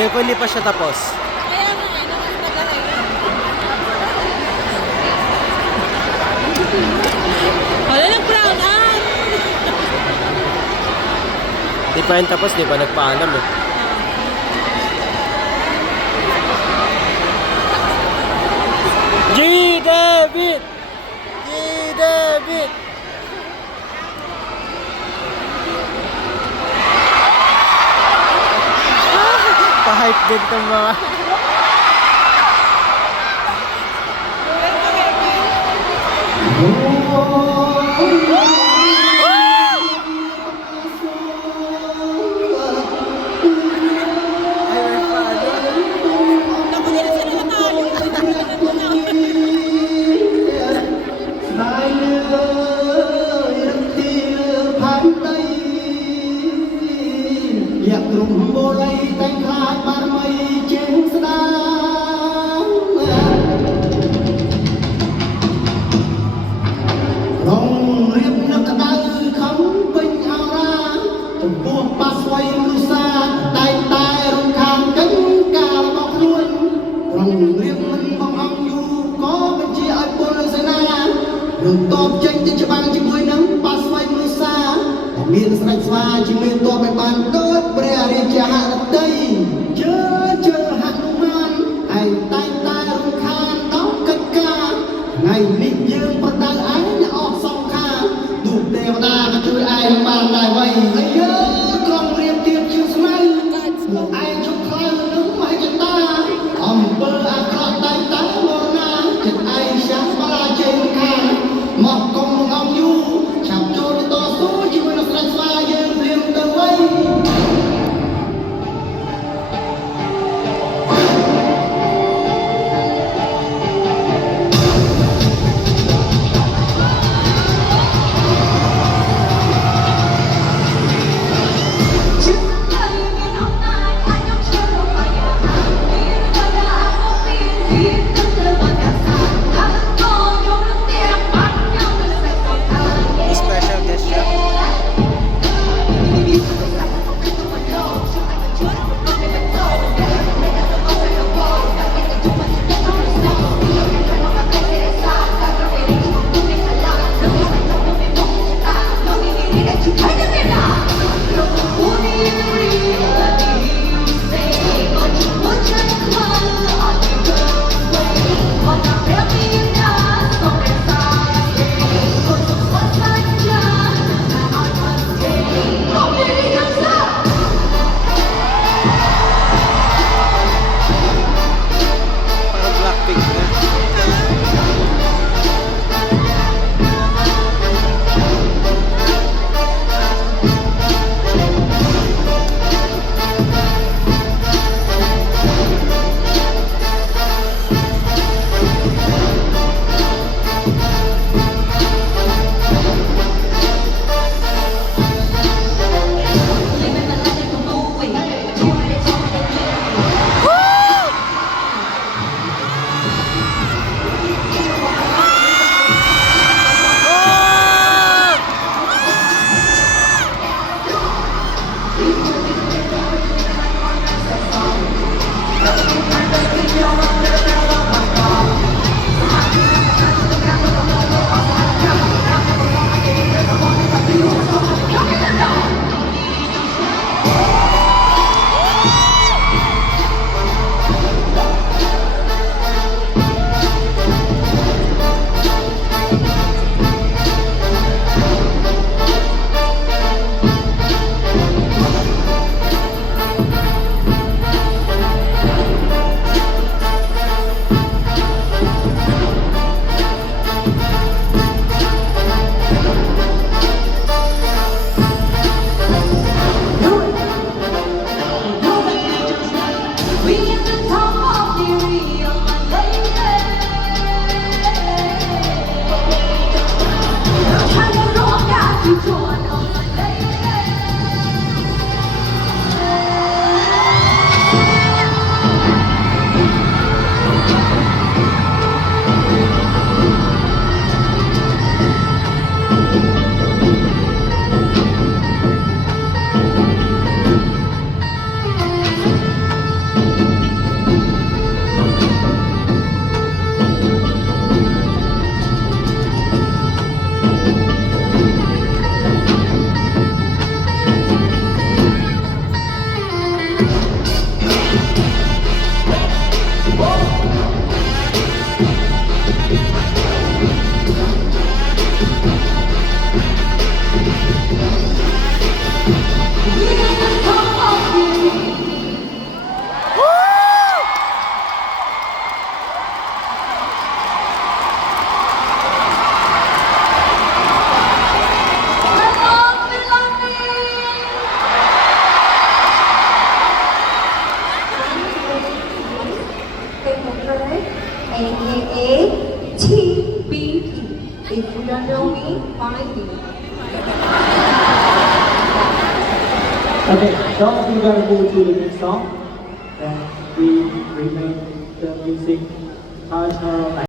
Pero kung hindi pa siya tapos. Kaya nga eh, nakakatagal eh. Wala lang brown out. Di pa yun tapos, di pa nagpaalam eh. G. David! G. David! Pa-hype din itong mga... Naku, hindi na sila natalo. Nhạc rung bô lây tay khai ban mây trên sân rong riêng nước đau không bình ao ra từng buông ba xoay lưu xa tay tay rung khang cánh cả bọc luôn rong riêng mình bọc hong du có bên chia ai bôi xe na đường tôm tranh trên cho băng chỉ môi nắng ba xoay lưu xa miền sạch xóa chỉ miền to bài bàn đốt bè đi cha hạ tây chớ hạ man ai tay tay rung khan đóng cất ca ngày ninh dương bắt tay ái nhà ọt song kha đủ đều ta có chơi ai bàn đại vây ấy nhớ con riêng tiền chiều say ai chụp khai nướng mãi chân ta bơ a cọ tay tá mơ na chân ai sáng ba la trên kha mọc công ông du chạm trôi to số chỉ mới là sạch xóa dương riêng tờ vây AKA TBT. If you don't know me, find me. Okay, now we're gonna move to the next song. Then we remain the music cultural